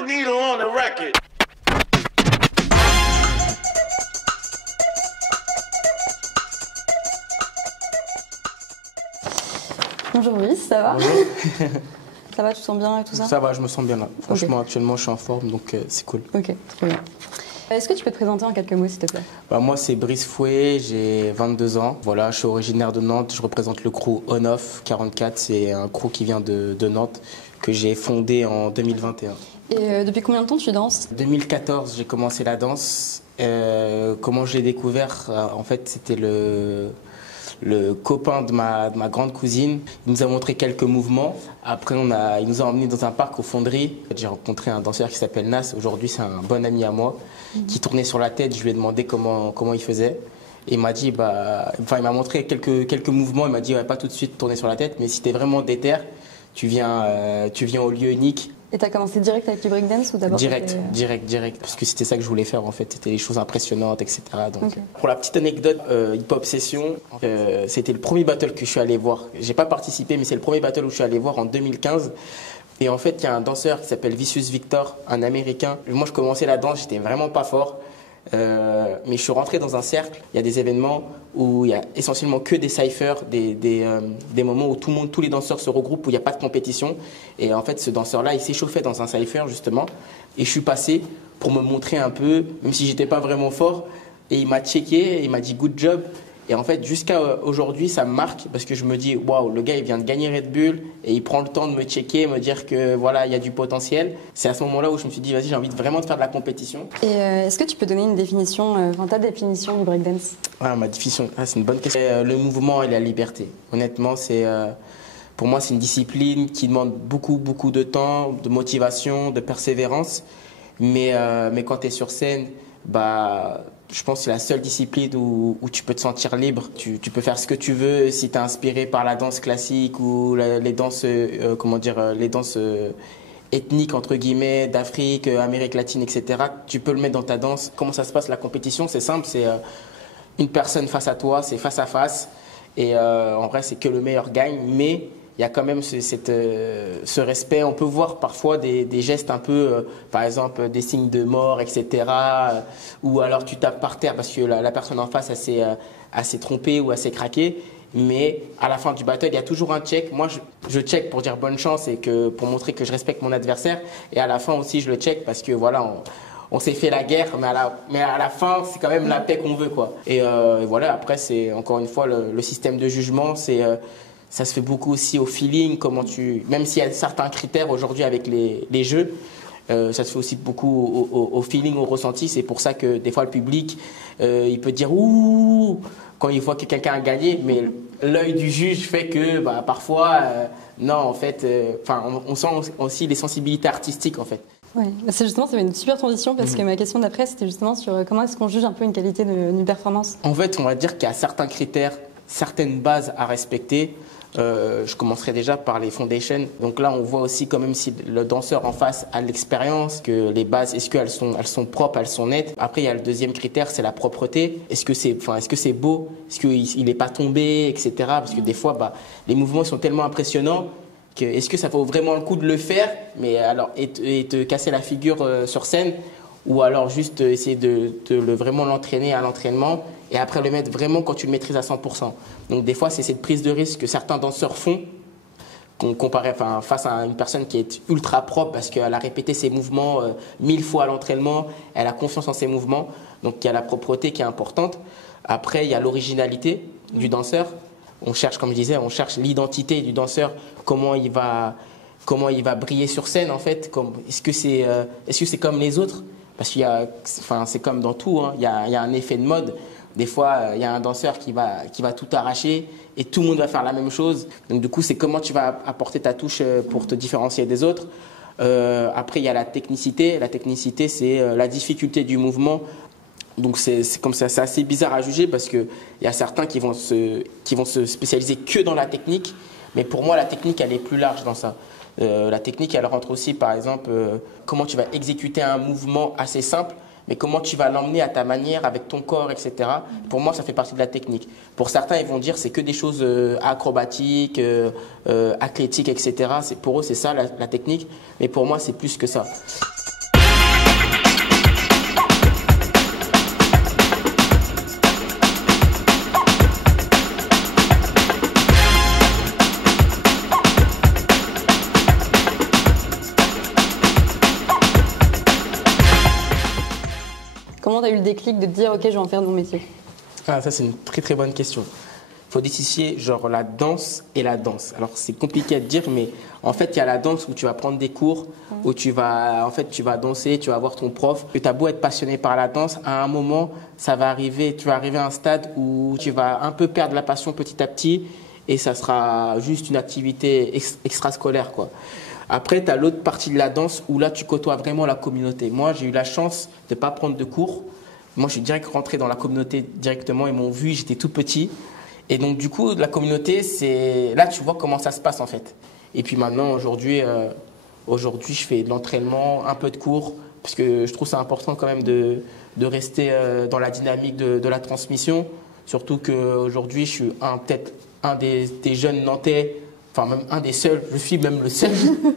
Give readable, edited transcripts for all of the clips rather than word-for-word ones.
the needle on the record. Bonjour Brice, ça va? Bonjour. Ça va, tu te sens bien et tout ça? Ça va, je me sens bien là. Franchement, actuellement, je suis en forme, donc c'est cool. Ok, trop bien. Est-ce que tu peux te présenter en quelques mots, s'il te plaît? Moi, c'est Brice Fouet, j'ai 22 ans. Voilà, je suis originaire de Nantes, je représente le crew On-Off 44. C'est un crew qui vient de Nantes, que j'ai fondé en 2021. Et depuis combien de temps tu danses? 2014, j'ai commencé la danse. Comment je l'ai découvert? En fait, c'était le copain de ma grande cousine. Il nous a montré quelques mouvements. Après, il nous a emmenés dans un parc aux Fonderies. J'ai rencontré un danseur qui s'appelle Nas. Aujourd'hui, c'est un bon ami à moi qui tournait sur la tête. Je lui ai demandé comment il faisait. Et il m'a dit, il m'a montré quelques mouvements. Il m'a dit, ouais, pas tout de suite tourner sur la tête, mais si t'es vraiment déter, tu viens au lieu unique. Et t'as commencé direct avec du breakdance ou d'abord? Direct. Parce que c'était ça que je voulais faire en fait. C'était les choses impressionnantes, etc. Donc, okay. Pour la petite anecdote, Hip Hop Session, c'était le premier battle que je suis allé voir. J'ai pas participé, mais c'est le premier battle où je suis allé voir en 2015. Et en fait, il y a un danseur qui s'appelle Vicious Victor, un Américain. Moi, je commençais la danse, j'étais vraiment pas fort. Mais je suis rentré dans un cercle. Il y a des événements où il y a essentiellement que des cyphers, des moments où tous les danseurs se regroupent, où il n'y a pas de compétition. Et en fait, ce danseur-là, il s'échauffait dans un cypher justement. Et je suis passé pour me montrer un peu, même si j'étais pas vraiment fort. Et il m'a checké, il m'a dit good job. Et en fait, jusqu'à aujourd'hui, ça me marque parce que je me dis, waouh, le gars, il vient de gagner Red Bull et il prend le temps de me checker, me dire que voilà, il y a du potentiel. C'est à ce moment-là où je me suis dit, vas-y, j'ai envie vraiment de faire de la compétition. Et est-ce que tu peux donner une définition, ta définition du breakdance? Ma définition, c'est une bonne question. Le mouvement et la liberté. Honnêtement, pour moi, c'est une discipline qui demande beaucoup, beaucoup de temps, de motivation, de persévérance. Mais quand tu es sur scène, je pense que c'est la seule discipline où tu peux te sentir libre. Tu peux faire ce que tu veux. Si tu es inspiré par la danse classique ou les danses, les danses ethniques, entre guillemets, d'Afrique, Amérique latine, etc., tu peux le mettre dans ta danse. Comment ça se passe, la compétition? C'est simple, c'est une personne face à toi, c'est face à face. Et en vrai, c'est que le meilleur gagne. Mais il y a quand même ce respect. On peut voir parfois des gestes un peu, par exemple, des signes de mort, etc. Ou alors tu tapes par terre parce que la personne en face, elle s'est trompée ou elle s'est craquée. Mais à la fin du battle, il y a toujours un check. Moi, je check pour dire bonne chance et pour montrer que je respecte mon adversaire. Et à la fin aussi, je le check parce que voilà, on s'est fait la guerre, mais à la fin, c'est quand même la paix qu'on veut, quoi. Et voilà, après, c'est encore une fois le système de jugement, ça se fait beaucoup aussi au feeling, même s'il y a certains critères aujourd'hui avec les jeux, ça se fait aussi beaucoup au feeling, au ressenti. C'est pour ça que des fois le public, il peut dire ouh quand il voit que quelqu'un a gagné, mais l'œil du juge fait que parfois, non, en fait, on sent aussi les sensibilités artistiques en fait. Oui, c'est une super transition parce que ma question d'après, c'était justement sur comment est-ce qu'on juge un peu une qualité d'une performance. En fait, on va dire qu'il y a certains critères, certaines bases à respecter. Je commencerai déjà par les foundations. Donc là, on voit aussi quand même si le danseur en face a l'expérience, que les bases, est-ce qu'elles sont propres, elles sont nettes. Après, il y a le deuxième critère, c'est la propreté. Est-ce que c'est beau? Est-ce qu'il n'est pas tombé, etc. Parce que des fois, les mouvements sont tellement impressionnants que est-ce que ça vaut vraiment le coup de le faire, mais alors et te casser la figure sur scène, ou alors juste essayer de vraiment l'entraîner à l'entraînement et après le mettre vraiment quand tu le maîtrises à 100%. Donc des fois, c'est cette prise de risque que certains danseurs font face à une personne qui est ultra propre parce qu'elle a répété ses mouvements 1000 fois à l'entraînement, elle a confiance en ses mouvements, donc il y a la propreté qui est importante. Après, il y a l'originalité du danseur. On cherche, comme je disais, l'identité du danseur, comment il va briller sur scène en fait. Est-ce que c'est comme les autres? Parce c'est comme dans tout, hein. Il y a un effet de mode. Des fois, il y a un danseur qui va tout arracher et tout le monde va faire la même chose. Donc du coup, c'est comment tu vas apporter ta touche pour te différencier des autres. Après, il y a la technicité. La technicité, c'est la difficulté du mouvement. Donc c'est comme ça, c'est assez bizarre à juger parce qu'il y a certains qui vont se spécialiser que dans la technique. Mais pour moi, la technique, elle est plus large dans ça. La technique, elle rentre aussi, par exemple, comment tu vas exécuter un mouvement assez simple, mais comment tu vas l'emmener à ta manière, avec ton corps, etc. Pour moi, ça fait partie de la technique. Pour certains, ils vont dire c'est que des choses acrobatiques, athlétiques, etc. Pour eux, c'est ça la technique. Mais pour moi, c'est plus que ça. Comment tu as eu le déclic de te dire, ok, je vais en faire mon métier? Ah, ça, c'est une très très bonne question. Il faut dissocier genre la danse et la danse. Alors, c'est compliqué à dire, mais en fait, il y a la danse où tu vas prendre des cours, où tu vas danser, tu vas voir ton prof. Tu as beau être passionné par la danse, à un moment, tu vas arriver à un stade où tu vas un peu perdre la passion petit à petit et ça sera juste une activité extrascolaire, quoi. Après, tu as l'autre partie de la danse où là, tu côtoies vraiment la communauté. Moi, j'ai eu la chance de ne pas prendre de cours. Moi, je suis direct rentré dans la communauté directement. Ils m'ont vu, j'étais tout petit. Et donc, du coup, la communauté, c'est là, tu vois comment ça se passe, en fait. Et puis maintenant, aujourd'hui, je fais de l'entraînement, un peu de cours, parce que je trouve ça important quand même de rester dans la dynamique de la transmission. Surtout qu'aujourd'hui, je suis peut-être un des jeunes Nantais, enfin même un des seuls, je suis même le seul.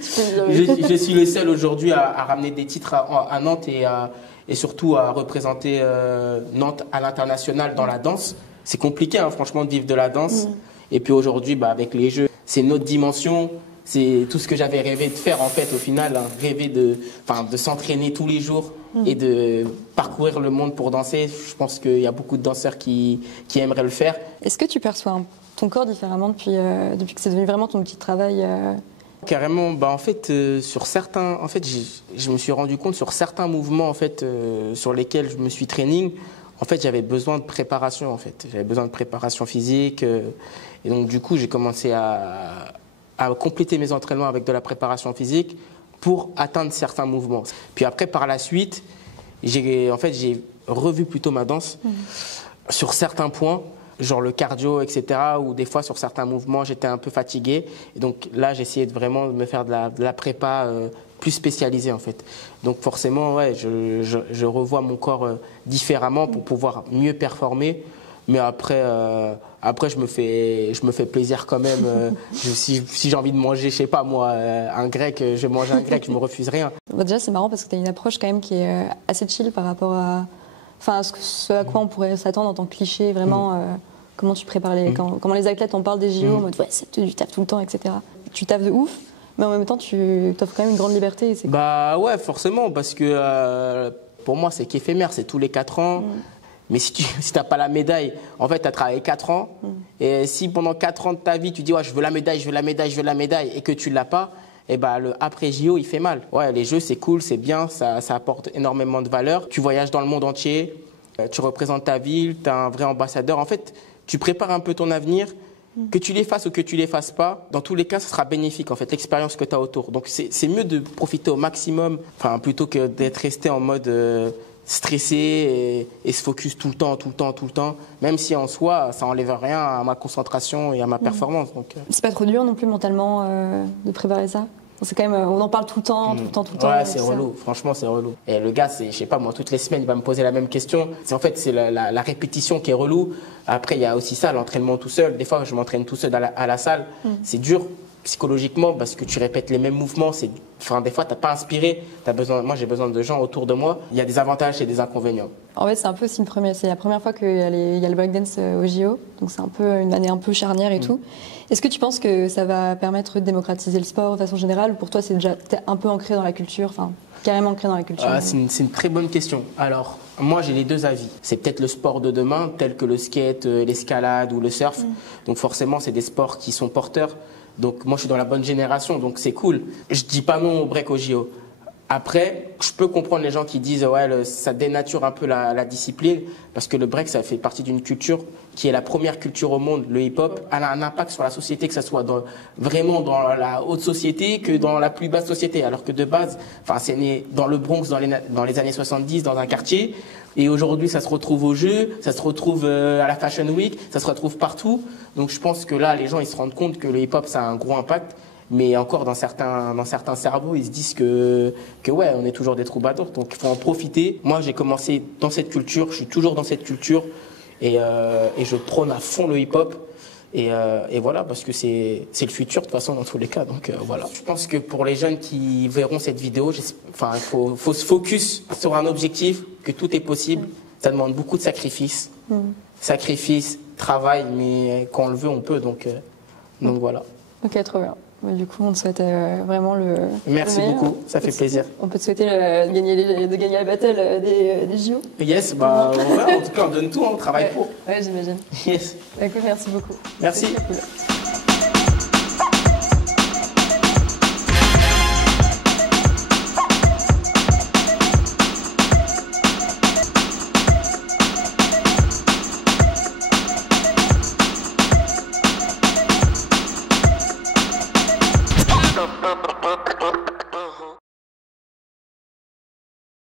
je suis le seul aujourd'hui à ramener des titres à Nantes et surtout à représenter Nantes à l'international dans la danse. C'est compliqué, hein, franchement, de vivre de la danse. Et puis aujourd'hui, avec les Jeux, c'est une autre dimension. C'est tout ce que j'avais rêvé de faire, en fait, au final. Hein, rêver de s'entraîner tous les jours et de parcourir le monde pour danser. Je pense qu'il y a beaucoup de danseurs qui aimeraient le faire. Est-ce que tu perçois ton corps différemment depuis que c'est devenu vraiment ton outil de travail Carrément, en fait, sur certains, en fait, je me suis rendu compte sur certains mouvements, en fait, sur lesquels je me suis training. En fait, j'avais besoin de préparation, en fait. J'avais besoin de préparation physique. Et donc, du coup, j'ai commencé à compléter mes entraînements avec de la préparation physique pour atteindre certains mouvements. Puis après, par la suite, j'ai revu plutôt ma danse sur certains points, genre le cardio, etc., où des fois, sur certains mouvements, j'étais un peu fatigué. Et donc là, j'ai essayé de vraiment me faire de la prépa plus spécialisée, en fait. Donc forcément, ouais, je revois mon corps différemment pour pouvoir mieux performer. Mais après, je me fais plaisir quand même. Si j'ai envie de manger, je sais pas moi, un grec, je vais manger un grec, je me refuse rien. Déjà, c'est marrant parce que tu as une approche quand même qui est assez chill par rapport à ce à quoi on pourrait s'attendre en tant que cliché, vraiment. Comment tu prépares comment les athlètes, on parle des JO, en mode ouais, c'est du taf tout le temps, etc. Tu taffes de ouf, mais en même temps, tu offres quand même une grande liberté. Ouais, forcément, parce que pour moi, c'est qu'éphémère, c'est tous les 4 ans. Mais si tu n'as pas la médaille, en fait, tu as travaillé 4 ans. Et si pendant 4 ans de ta vie, tu dis ouais, je veux la médaille, je veux la médaille, je veux la médaille, et que tu ne l'as pas, et le après JO, il fait mal. Ouais, les Jeux, c'est cool, c'est bien, ça apporte énormément de valeur. Tu voyages dans le monde entier, tu représentes ta ville, tu es un vrai ambassadeur. En fait, tu prépares un peu ton avenir. Que tu les fasses ou que tu les fasses pas, dans tous les cas, ça sera bénéfique, en fait, l'expérience que tu as autour. Donc, c'est mieux de profiter au maximum, plutôt que d'être resté en mode stressé et se focus tout le temps, même si en soi, ça enlève rien à ma concentration et à ma performance. Donc, c'est pas trop dur non plus mentalement de préparer ça? C'est quand même, on en parle tout le temps. Ouais, c'est relou. Franchement, c'est relou. Et le gars, je sais pas, moi, toutes les semaines, il va me poser la même question. C'est la répétition qui est relou. Après, il y a aussi ça, l'entraînement tout seul. Des fois, je m'entraîne tout seul à la salle. C'est dur psychologiquement parce que tu répètes les mêmes mouvements. Des fois, tu n'as pas inspiré. Moi, j'ai besoin de gens autour de moi. Il y a des avantages et des inconvénients. En fait, c'est un peu aussi c'est la première fois qu'il y a le breakdance au JO. Donc, c'est un peu une année un peu charnière et tout. Est-ce que tu penses que ça va permettre de démocratiser le sport de façon générale, ou pour toi, c'est déjà un peu ancré dans la culture, carrément ancré dans la culture? C'est une très bonne question. Alors, moi, j'ai les deux avis. C'est peut-être le sport de demain, tel que le skate, l'escalade ou le surf. Donc, forcément, c'est des sports qui sont porteurs. Donc, moi, je suis dans la bonne génération, donc c'est cool. Je dis pas non au break au JO. Après, je peux comprendre les gens qui disent ouais, ça dénature un peu la discipline, parce que le break, ça fait partie d'une culture qui est la première culture au monde, le hip-hop. Elle a un impact sur la société, que ce soit vraiment dans la haute société que dans la plus basse société. Alors que de base, c'est né dans le Bronx dans les années 70, dans un quartier. Et aujourd'hui, ça se retrouve aux Jeux, ça se retrouve à la Fashion Week, ça se retrouve partout. Donc je pense que là, les gens ils se rendent compte que le hip-hop, ça a un gros impact. Mais encore dans certains cerveaux, ils se disent que ouais, on est toujours des troubadours, donc il faut en profiter. Moi, j'ai commencé dans cette culture, je suis toujours dans cette culture et je prône à fond le hip-hop. Et voilà, parce que c'est le futur de toute façon dans tous les cas. Donc voilà. Je pense que pour les jeunes qui verront cette vidéo, il faut se focus sur un objectif, que tout est possible. Ça demande beaucoup de sacrifices. Sacrifices, travail, mais quand on le veut, on peut. Donc voilà. Ok, trop bien. Mais du coup, on te souhaite vraiment le. Merci meilleur. beaucoup, ça fait plaisir. On peut te souhaiter de gagner la battle des JO. Yes, bah ouais, en tout cas, on donne tout, on travaille pour. Ouais, j'imagine. Yes. D'accord, merci beaucoup. Merci. C'est très cool.